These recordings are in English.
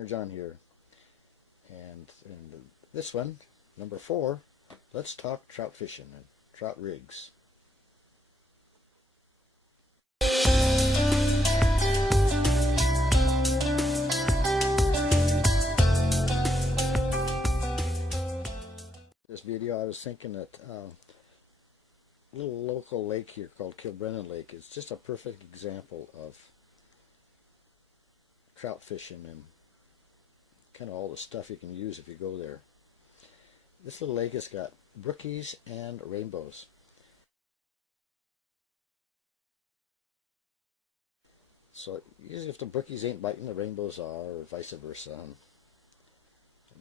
John here, and in this one, number 4, let's talk trout fishing and trout rigs. This video, I was thinking that a little local lake here called Kilbrennan Lake is just a perfect example of trout fishing and kind of all the stuff you can use if you go there. This little lake has got brookies and rainbows. So usually if the brookies ain't biting, the rainbows are, or vice versa. And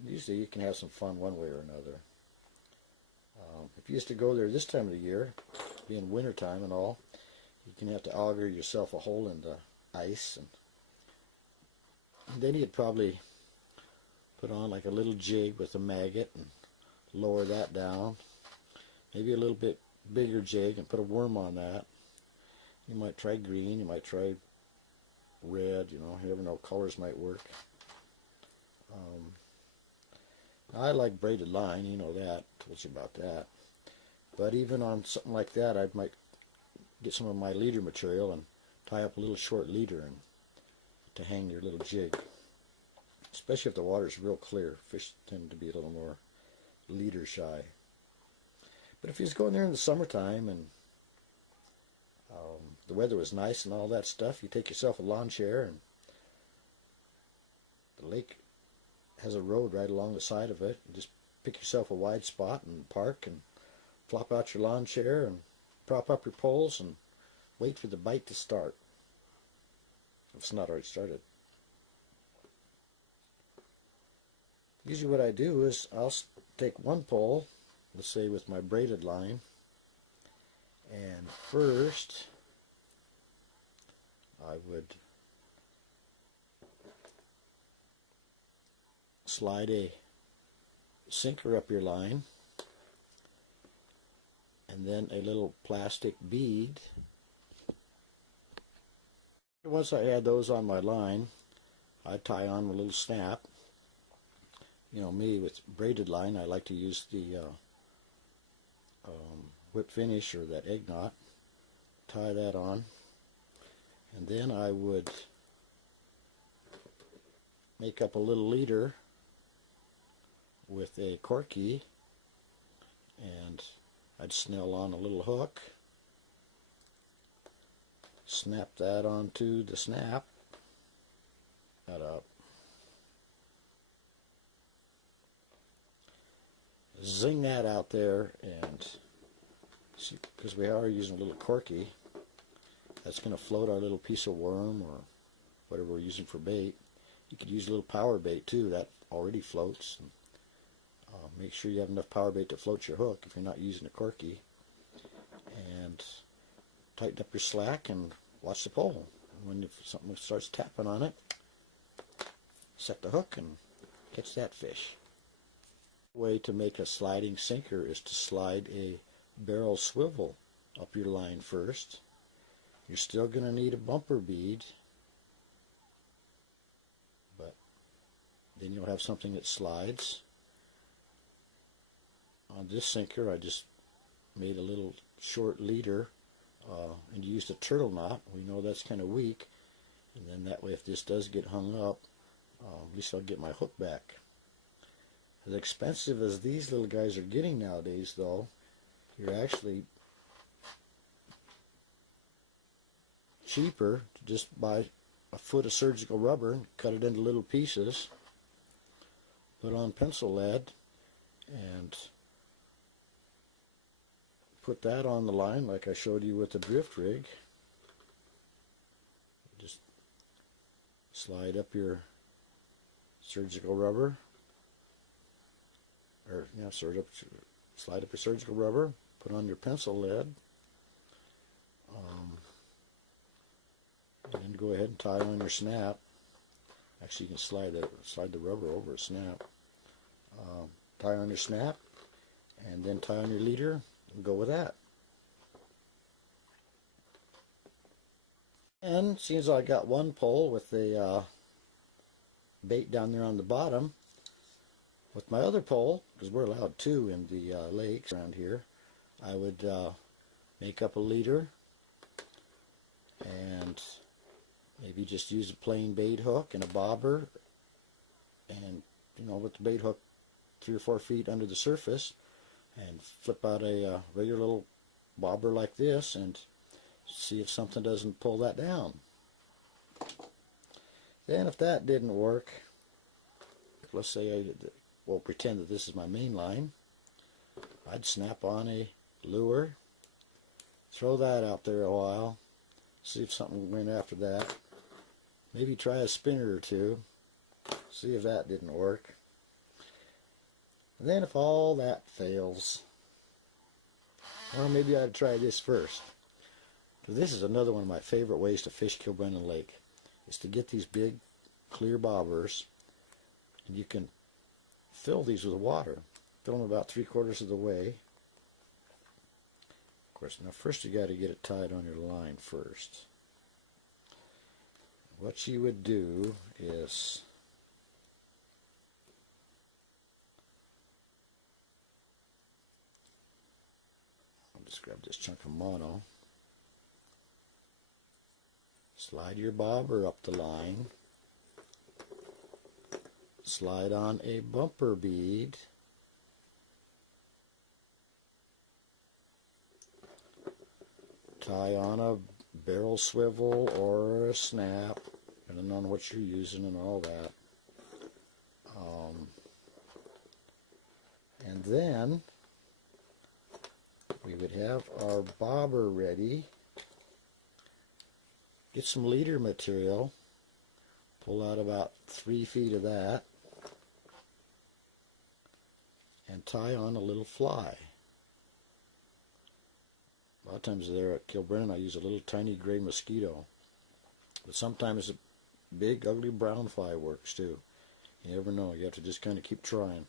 usually you can have some fun one way or another. If you used to go there this time of the year, being winter time and all, you can have to auger yourself a hole in the ice, and then you'd probably put on like a little jig with a maggot and lower that down. Maybe a little bit bigger jig and put a worm on that. You might try green, you might try red, you never know, colors might work. I like braided line, you know that, told you about that. But even on something like that, I might get some of my leader material and tie up a little short leader and to hang your little jig. Especially if the water's real clear. Fish tend to be a little more leader shy. But if you was going there in the summertime and the weather was nice and all that stuff, you take yourself a lawn chair, and the lake has a road right along the side of it. You just pick yourself a wide spot and park and flop out your lawn chair and prop up your poles and wait for the bite to start, if it's not already started. Usually what I do is I'll take one pole, let's say with my braided line, and first I would slide a sinker up your line, and then a little plastic bead. Once I add those on my line, I tie on a little snap. Me with braided line, I like to use the whip finish or that egg knot. Tie that on, and then I would make up a little leader with a corky, and I'd snell on a little hook, snap that onto the snap, that up, zing that out there, and see, because we are using a little corky, that's going to float our little piece of worm or whatever we're using for bait. You could use a little power bait too, that already floats. Make sure you have enough power bait to float your hook if you're not using a corky, and tighten up your slack and watch the pole. And when something starts tapping on it, set the hook and catch that fish. The way to make a sliding sinker is to slide a barrel swivel up your line first. You're still going to need a bumper bead, but then you'll have something that slides. On this sinker, I just made a little short leader and used a turtle knot. We know that's kind of weak, and then that way if this does get hung up, at least I'll get my hook back. As expensive as these little guys are getting nowadays, though, you're actually cheaper to just buy a foot of surgical rubber and cut it into little pieces, put on pencil lead, and put that on the line like I showed you with the drift rig. Just slide up your surgical rubber, or slide up your surgical rubber, put on your pencil lead, and then go ahead and tie on your snap. Actually, you can slide the rubber over a snap. Tie on your snap, and then tie on your leader, and go with that. And seems I got one pole with a bait down there on the bottom with my other pole, because we're allowed two in the lakes around here. I would make up a leader and maybe just use a plain bait hook and a bobber, and with the bait hook 3 or 4 feet under the surface, and flip out a regular little bobber like this and see if something doesn't pull that down. Then if that didn't work, let's say we'll pretend that this is my main line. I'd snap on a lure, throw that out there a while, see if something went after that. Maybe try a spinner or two, see if that didn't work. And then if all that fails, well, maybe I'd try this first. So this is another one of my favorite ways to fish Kilbrennan Lake, is to get these big clear bobbers, and you can fill these with water. Fill them about 3/4 of the way. Of course, now first you got to get it tied on your line first. What you would do is I'll just grab this chunk of mono. Slide your bobber up the line. Slide on a bumper bead. Tie on a barrel swivel or a snap, depending on what you're using and all that. And then we would have our bobber ready. Get some leader material, pull out about 3 feet of that, and tie on a little fly. A lot of times there at Kilbrennan I use a little tiny gray mosquito, but sometimes a big ugly brown fly works too. You never know, you have to just kind of keep trying.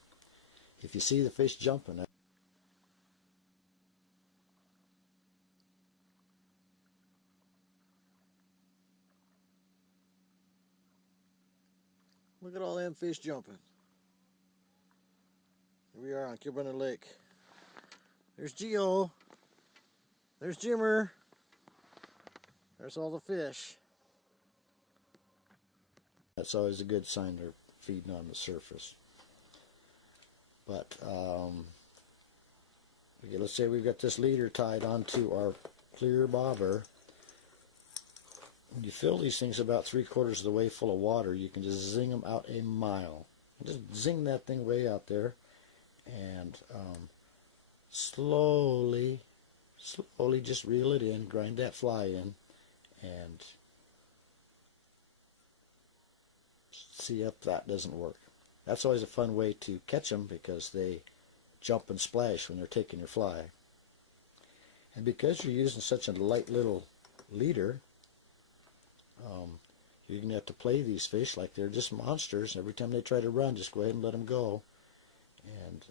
If you see the fish jumping, look at all them fish jumping. Here we are on Kilbrennan Lake. There's Geo. There's Jimmer. There's all the fish. That's always a good sign they're feeding on the surface. But okay, let's say we've got this leader tied onto our clear bobber. When you fill these things about 3/4 of the way full of water, you can just zing them out a mile. Just zing that thing way out there, and slowly just reel it in, grind that fly in, and see if that doesn't work. That's always a fun way to catch them, because they jump and splash when they're taking your fly. And because you're using such a light little leader, you're going to have to play these fish like they're just monsters. Every time they try to run, just go ahead and let them go. And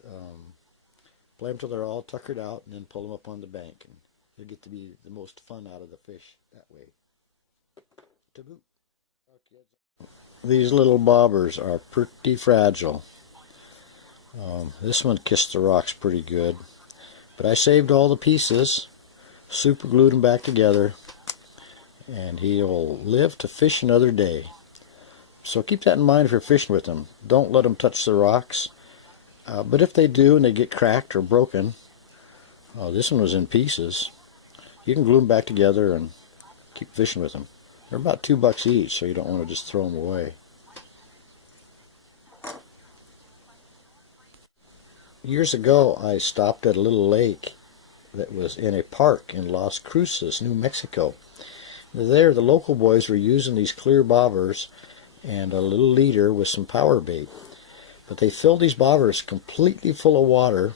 play them till they're all tuckered out, and then pull them up on the bank. And you'll get to be the most fun out of the fish that way. To boot. These little bobbers are pretty fragile. This one kissed the rocks pretty good. But I saved all the pieces, super glued them back together, and he'll live to fish another day. So keep that in mind if you're fishing with them. Don't let them touch the rocks. But if they do and they get cracked or broken, this one was in pieces, you can glue them back together and keep fishing with them. They're about $2 each, so you don't want to just throw them away. Years ago, I stopped at a little lake that was in a park in Las Cruces, New Mexico. There, the local boys were using these clear bobbers and a little leader with some power bait. But they filled these bobbers completely full of water,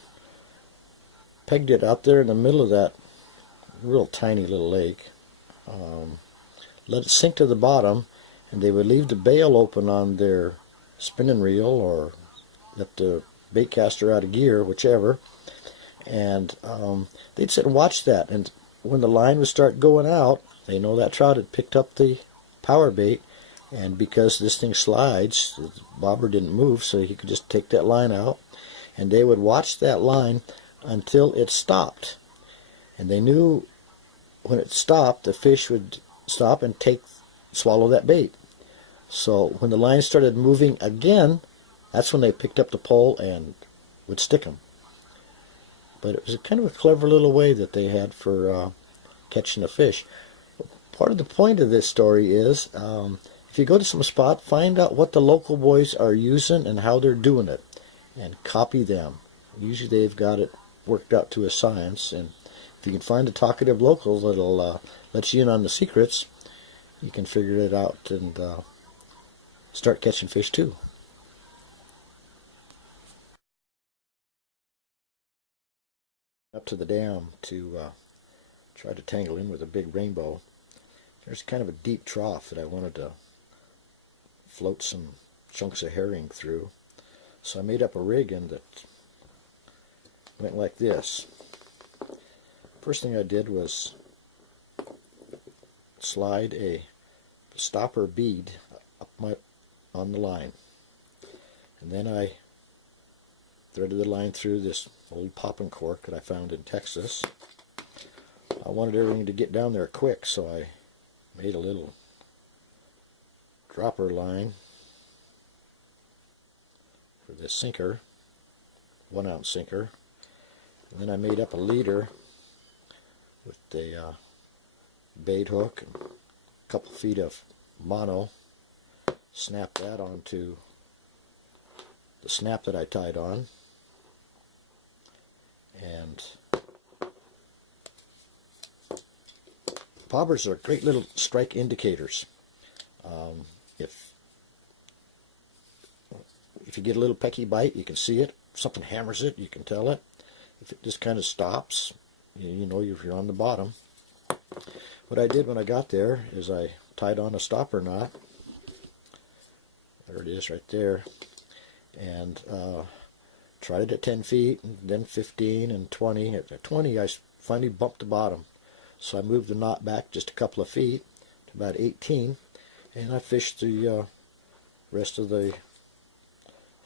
pegged it out there in the middle of that real tiny little lake, let it sink to the bottom, and they would leave the bail open on their spinning reel or let the bait caster out of gear, whichever, and they'd sit and watch that. And when the line would start going out, they know that trout had picked up the power bait, And because this thing slides, the bobber didn't move, so he could just take that line out, and they would watch that line until it stopped. And they knew when it stopped, the fish would stop and swallow that bait. So when the line started moving again, that's when they picked up the pole and would stick them. But it was kind of a clever little way that they had for catching a fish. Part of the point of this story is, if you go to some spot, find out what the local boys are using and how they're doing it, and copy them. Usually they've got it worked out to a science, and if you can find a talkative local that'll let you in on the secrets, you can figure it out and start catching fish too. Up to the dam to try to tangle in with a big rainbow. There's kind of a deep trough that I wanted to float some chunks of herring through. So I made up a rigging that went like this. First thing I did was slide a stopper bead up on the line. And then I threaded the line through this old popping cork that I found in Texas. I wanted everything to get down there quick, so I made a little dropper line for this sinker, 1 ounce sinker. And then I made up a leader with a bait hook and a couple feet of mono. Snapped that onto the snap that I tied on. And bobbers are great little strike indicators. If you get a little pecky bite, you can see it. If something hammers it, you can tell it. If it just kind of stops, you know if you're on the bottom. What I did when I got there is I tied on a stopper knot. There it is right there. And tried it at 10 feet, and then 15 and 20. At 20, I finally bumped the bottom. So I moved the knot back just a couple of feet to about 18, and I fished the rest of the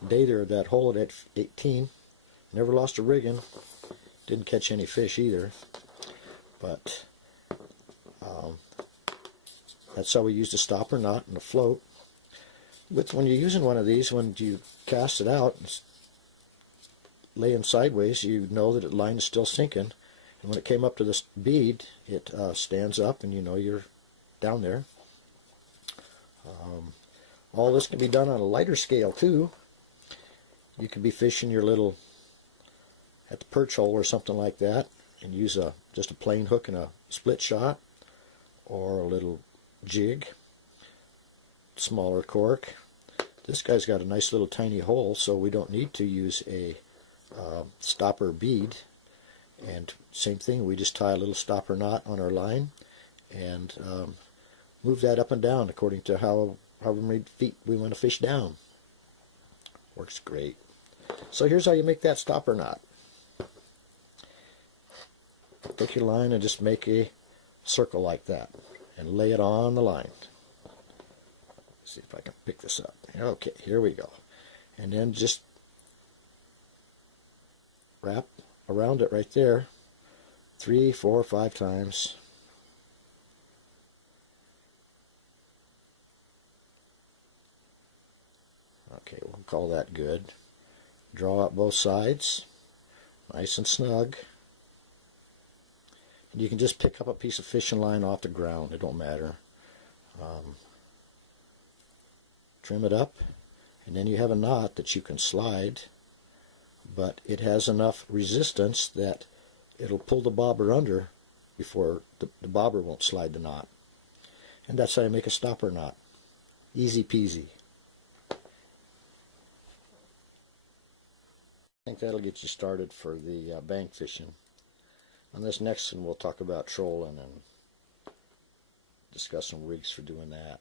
day there at that hole at 18. Never lost a rigging. Didn't catch any fish either. But that's how we used a stopper knot and a float. When you're using one of these, when you cast it out, it's laying sideways, you know that the line is still sinking. And when it came up to this bead, it stands up, and you know you're down there. All this can be done on a lighter scale too. You could be fishing your little at the perch hole or something like that, and use just a plain hook and a split shot, or a little jig, smaller cork. This guy's got a nice little tiny hole, so we don't need to use a stopper bead. And same thing, we just tie a little stopper knot on our line and move that up and down according to however many feet we want to fish down. Works great. So here's how you make that stopper knot. Take your line and just make a circle like that and lay it on the line. Let's see if I can pick this up. Okay, here we go. And then just wrap around it right there 3, 4, 5 times. Okay, we'll call that good. Draw out both sides, nice and snug. And you can just pick up a piece of fishing line off the ground, it don't matter. Trim it up, and then you have a knot that you can slide, but it has enough resistance that it'll pull the bobber under before the bobber won't slide the knot. And that's how you make a stopper knot. Easy peasy. I think that'll get you started for the bank fishing. On this next one we'll talk about trolling and discuss some rigs for doing that.